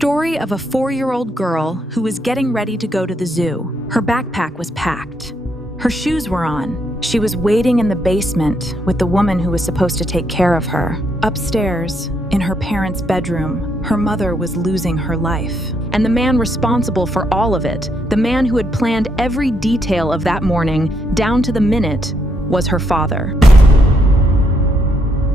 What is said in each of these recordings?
story of a 4-year-old girl who was getting ready to go to the zoo. Her backpack was packed. Her shoes were on. She was waiting in the basement with the woman who was supposed to take care of her. Upstairs, in her parents' bedroom, her mother was losing her life. And the man responsible for all of it, the man who had planned every detail of that morning, down to the minute, was her father.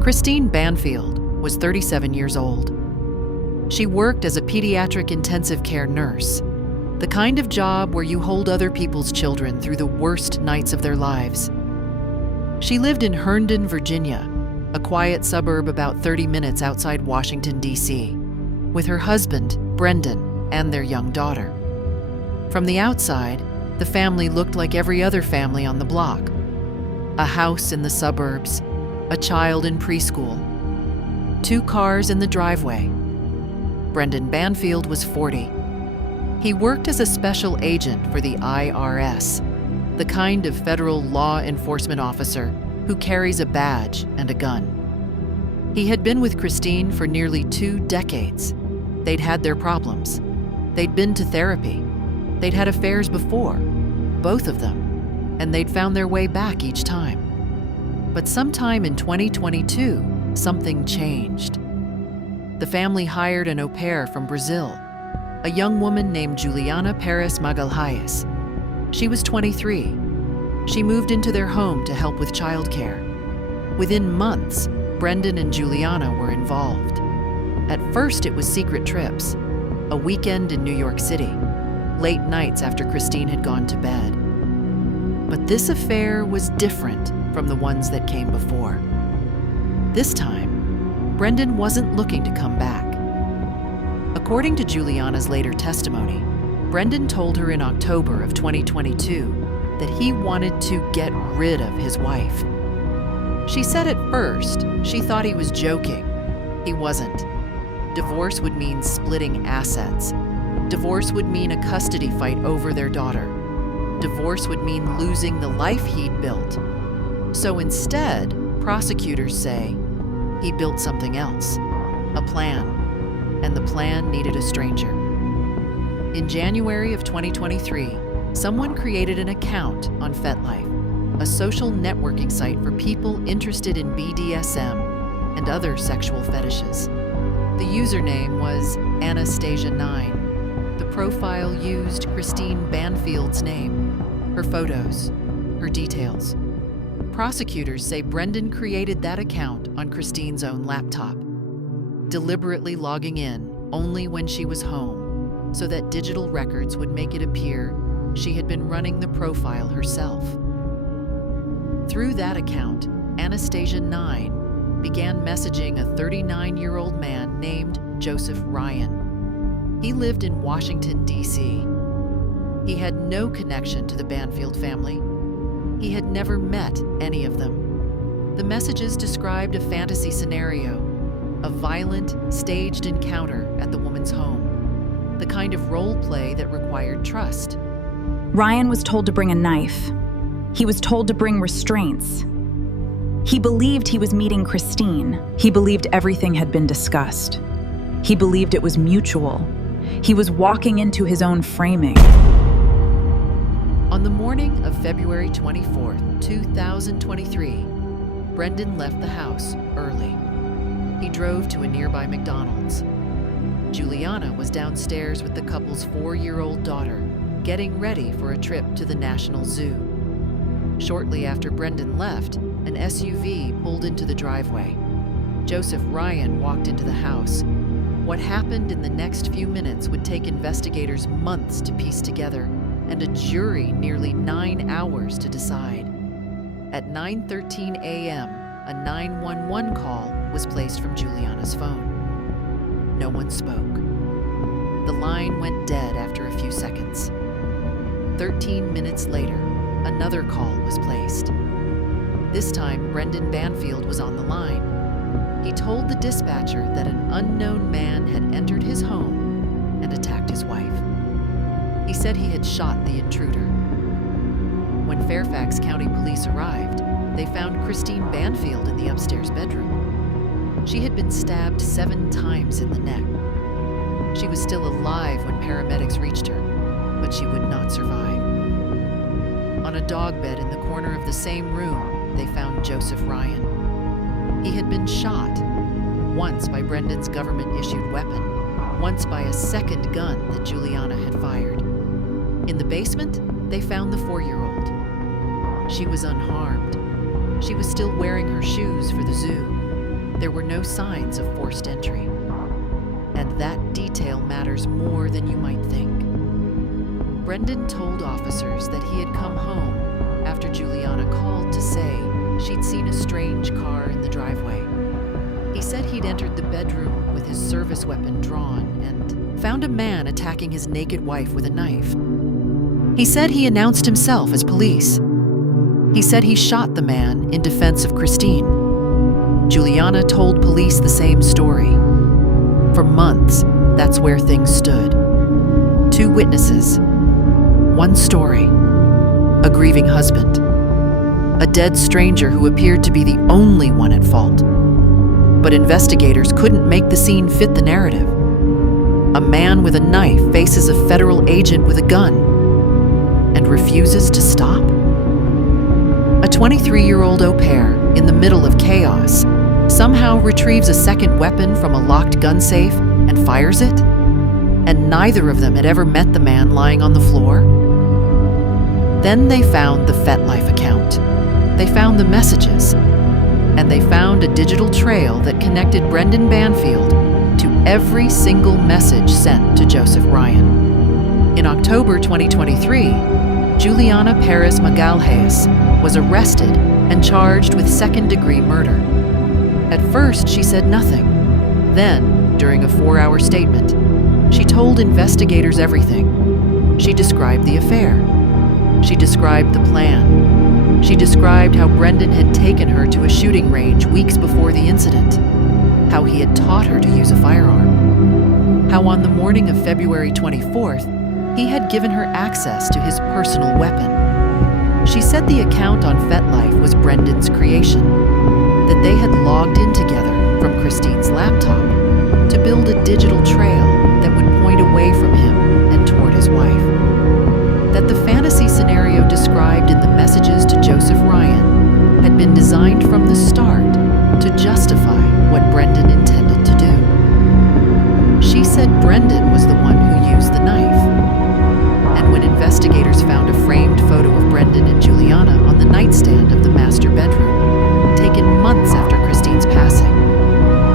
Christine Banfield was 37 years old. She worked as a pediatric intensive care nurse, the kind of job where you hold other people's children through the worst nights of their lives. She lived in Herndon, Virginia, a quiet suburb about 30 minutes outside Washington, D.C., with her husband, Brendan, and their young daughter. From the outside, the family looked like every other family on the block. A house in the suburbs, a child in preschool, 2 cars in the driveway. Brendan Banfield was 40. He worked as a special agent for the IRS, the kind of federal law enforcement officer who carries a badge and a gun. He had been with Christine for nearly 2 decades. They'd had their problems. They'd been to therapy. They'd had affairs before, both of them, and they'd found their way back each time. But sometime in 2022, something changed. The family hired an au pair from Brazil, a young woman named Juliana Perez Magalhães. She was 23. She moved into their home to help with childcare. Within months, Brendan and Juliana were involved. At first, it was secret trips, a weekend in New York City, late nights after Christine had gone to bed. But this affair was different from the ones that came before. This time, Brendan wasn't looking to come back. According to Juliana's later testimony, Brendan told her in October of 2022 that he wanted to get rid of his wife. She said at first she thought he was joking. He wasn't. Divorce would mean splitting assets. Divorce would mean a custody fight over their daughter. Divorce would mean losing the life he'd built. So instead, prosecutors say, he built something else, a plan. And the plan needed a stranger. In January of 2023, someone created an account on FetLife, a social networking site for people interested in BDSM and other sexual fetishes. The username was Anastasia9. The profile used Christine Banfield's name, her photos, her details. Prosecutors say Brendan created that account on Christine's own laptop, deliberately logging in only when she was home so that digital records would make it appear she had been running the profile herself. Through that account, Anastasia9 began messaging a 39-year-old man named Joseph Ryan. He lived in Washington, D.C. He had no connection to the Banfield family. He had never met any of them. The messages described a fantasy scenario, a violent, staged encounter at the woman's home, the kind of role play that required trust. Ryan was told to bring a knife. He was told to bring restraints. He believed he was meeting Christine. He believed everything had been discussed. He believed it was mutual. He was walking into his own framing. On the morning of February 24th, 2023, Brendan left the house early. He drove to a nearby McDonald's. Juliana was downstairs with the couple's 4-year-old daughter, getting ready for a trip to the National Zoo. Shortly after Brendan left, an SUV pulled into the driveway. Joseph Ryan walked into the house. What happened in the next few minutes would take investigators months to piece together, and a jury nearly 9 hours to decide. At 9:13 a.m., a 911 call was placed from Juliana's phone. No one spoke. The line went dead after a few seconds. 13 minutes later, another call was placed. This time, Brendan Banfield was on the line. He told the dispatcher that an unknown man had entered his home and attacked his wife. He said he had shot the intruder. When Fairfax County Police arrived, they found Christine Banfield in the upstairs bedroom. She had been stabbed 7 times in the neck. She was still alive when paramedics reached her, but she would not survive. On a dog bed in the corner of the same room, they found Joseph Ryan. He had been shot, once by Brendan's government-issued weapon, once by a second gun that Juliana had fired. In the basement, they found the 4-year-old. She was unharmed. She was still wearing her shoes for the zoo. There were no signs of forced entry. And that detail matters more than you might think. Brendan told officers that he had come home after Juliana called to say she'd seen a strange car in the driveway. He said he'd entered the bedroom with his service weapon drawn and found a man attacking his naked wife with a knife. He said he announced himself as police. He said he shot the man in defense of Christine. Juliana told police the same story. For months, that's where things stood. 2 witnesses, 1 story, a grieving husband, a dead stranger who appeared to be the only one at fault. But investigators couldn't make the scene fit the narrative. A man with a knife faces a federal agent with a gun and refuses to stop? A 23-year-old au pair in the middle of chaos somehow retrieves a second weapon from a locked gun safe and fires it? And neither of them had ever met the man lying on the floor? Then they found the FetLife account. They found the messages. And they found a digital trail that connected Brendan Banfield to every single message sent to Joseph Ryan. In October 2023, Juliana Perez Magalhaes was arrested and charged with second-degree murder. At first, she said nothing. Then, during a 4-hour statement, she told investigators everything. She described the affair. She described the plan. She described how Brendan had taken her to a shooting range weeks before the incident, how he had taught her to use a firearm, how on the morning of February 24th, he had given her access to his personal weapon. She said the account on FetLife was Brendan's creation, that they had logged in together from Christine's laptop to build a digital trail that would point away from him and toward his wife. That the fantasy scenario described in the messages to Joseph Ryan had been designed from the start to justify what Brendan intended to do. She said Brendan was the one who used the knife. And when investigators found a framed photo of Brendan and Juliana on the nightstand of the master bedroom, taken months after Christine's passing,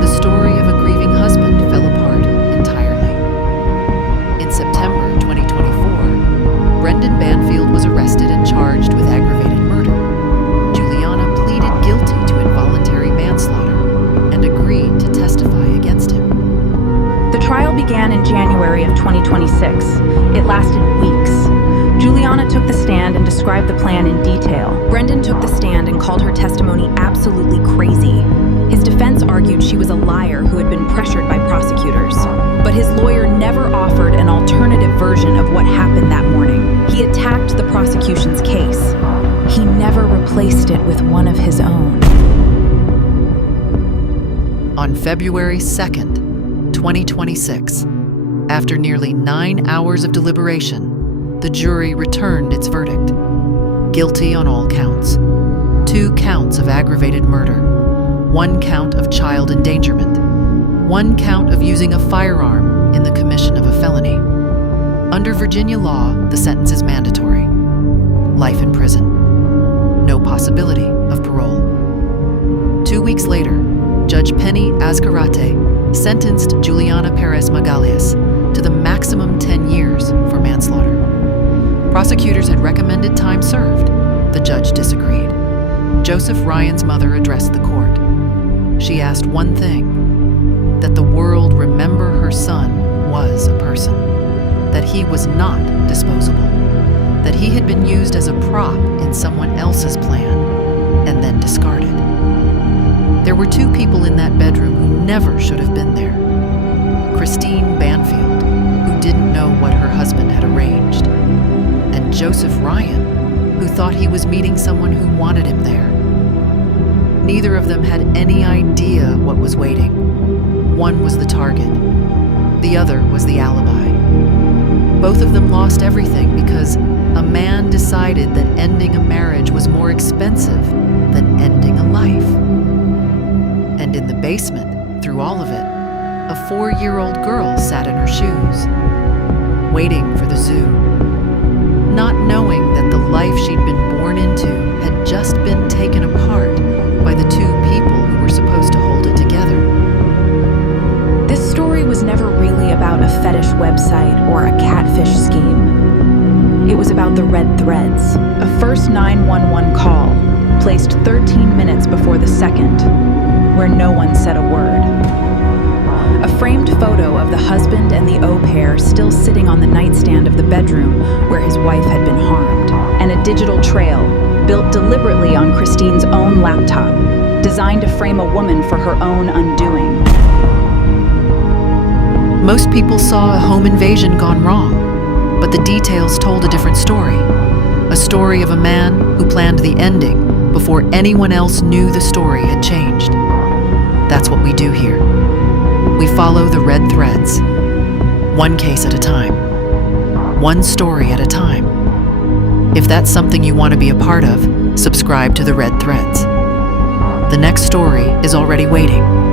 the story of a grieving husband fell apart entirely. In September 2024, Brendan Banfield was arrested and charged with aggravated murder. Juliana pleaded guilty to involuntary manslaughter and agreed to testify against him. The trial began in January of 2026. It lasted weeks. Juliana took the stand and described the plan in detail. Brendan took the stand and called her testimony absolutely crazy. His defense argued she was a liar who had been pressured by prosecutors. But his lawyer never offered an alternative version of what happened that morning. He attacked the prosecution's case. He never replaced it with one of his own. On February 2nd, 2026, after nearly 9 hours of deliberation, the jury returned its verdict. Guilty on all counts. 2 counts of aggravated murder, 1 count of child endangerment, 1 count of using a firearm in the commission of a felony. Under Virginia law, the sentence is mandatory. Life in prison. No possibility of parole. 2 weeks later, Judge Penny Azcarate sentenced Juliana Perez Magalhaes to the maximum 10 years for manslaughter. Prosecutors had recommended time served. The judge disagreed. Joseph Ryan's mother addressed the court. She asked one thing: that the world remember her son was a person, that he was not disposable, that he had been used as a prop in someone else's plan and then discarded. There were 2 people in that bedroom who never should have been there. Christine Banfield, who didn't know what her husband had arranged, and Joseph Ryan, who thought he was meeting someone who wanted him there. Neither of them had any idea what was waiting. One was the target. The other was the alibi. Both of them lost everything because a man decided that ending a marriage was more expensive than ending a life. And in the basement, through all of it, a 4-year-old girl sat in her shoes, waiting for the zoo, not knowing that the life she'd been born into had just been taken apart by the two people who were supposed to hold it together. This story was never really about a fetish website or a catfish scheme. It was about the red threads, a first 911 call, placed 13 minutes before the second, where no one said a word. A framed photo of the husband and the au pair still sitting on the nightstand of the bedroom where his wife had been harmed, and a digital trail built deliberately on Christine's own laptop, designed to frame a woman for her own undoing. Most people saw a home invasion gone wrong, but the details told a different story. A story of a man who planned the ending before anyone else knew the story had changed. That's what we do here. We follow the red threads, one case at a time, one story at a time. If that's something you want to be a part of, subscribe to the Red Threads. The next story is already waiting.